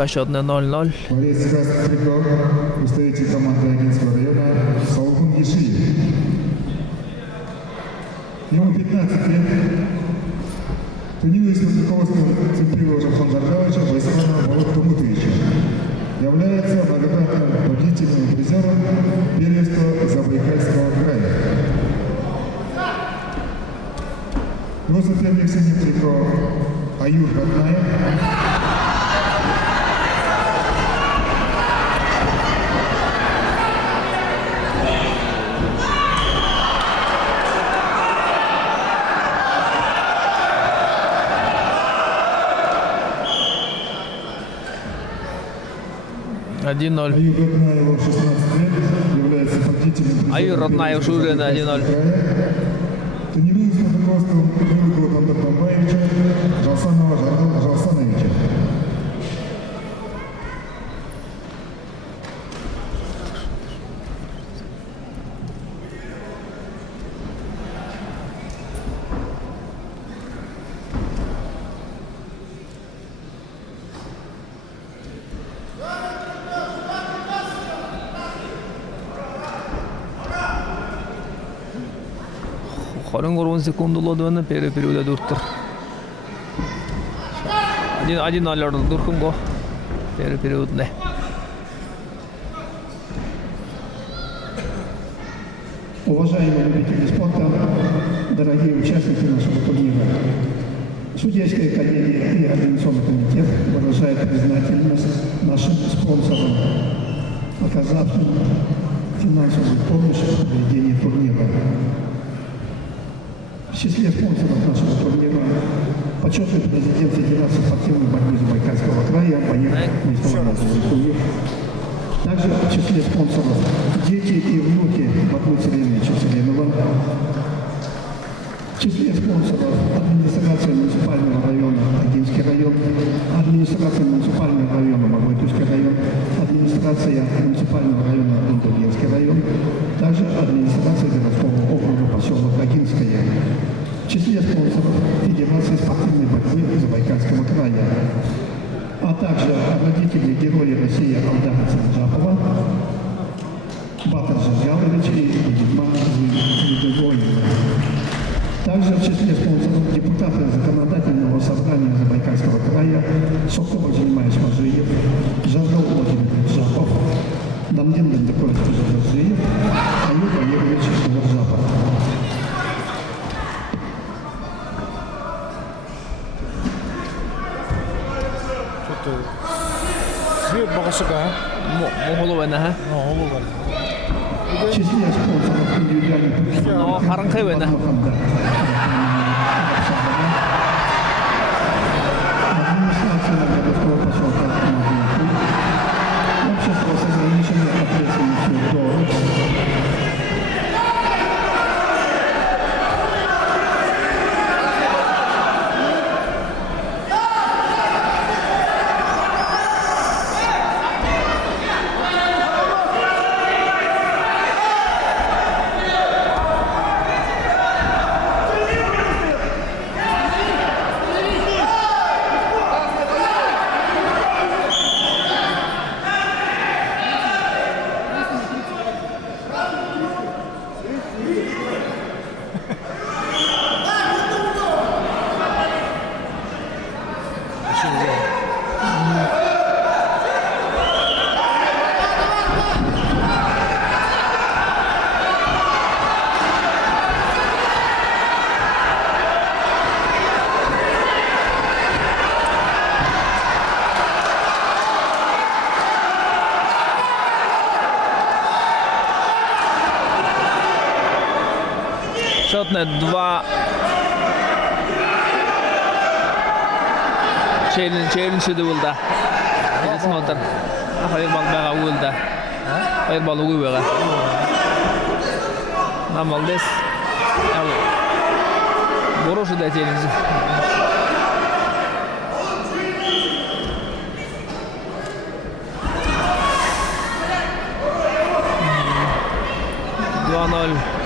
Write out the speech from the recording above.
пока счет на 0-0. Борец красных триков, представитель команды Агинского района Салхун Ешиев. Ему 15 лет. Тренируясь под руководством Цимприлова Жахан Жаргаловича, Байсанова Володя Тумутовича. Является многократным победителем и призером первенства Забайкальского края. Его соперник синим трико Аюр Батнаев. Один 0. Аюр Батнаеву 16 лет, является победителем. Аюр Батнаев уже на 1-0. Тренируясь под руководством Милыкова Тамбара Тамбаевича, Жалсанова Жалсановича. Хорын 10 секунд улодуаны периода дурттыр. 1-0 дуркунго периодне. Уважаемые любители спорта, дорогие участники нашего турнира, судейская коллегия и организационный комитет выражает признательность нашим спонсорам, оказавшим финансовую помощь в проведении турнира. В числе спонсоров нашего турнира почетный президент Федерации спортивной борьбы Забайкальского края Боярд Михаил Зуев. Также в числе спонсоров дети и внуки Батмута Ильича Селенова. В числе спонсоров администрация муниципального района Агинский район, администрация муниципального района Магойтовский район, администрация муниципального района Дунтовецкий район, также администрация городского округа поселок Агинская. В числе спонсоров Федерации спортивной борьбы Забайкальского края, а также родители Героя России Алдара Цинджапова, Батар Жаргалович и Дедьма Зидовоева. Также в числе спонсоров депутаты Законодательного собрания Забайкальского края Соколов Занимаевич Мажиев, Жаргал Владимир Жапов, Дамдин Бендекоевич Жапов, Аюб Валерьевич Жапов. Свет багашыга. Мохолу вена, ха? В числе спонсоров индивидуальных Но харанкай вена. Администрация городского поселка общество с ограниченной ответственностью ДОРКС. Счетное 2. Челлендж удылда. Смотр. Хайрбал бага улда. Хайрбал угуга. Намалдес. Хороший да челлендж. 2-0.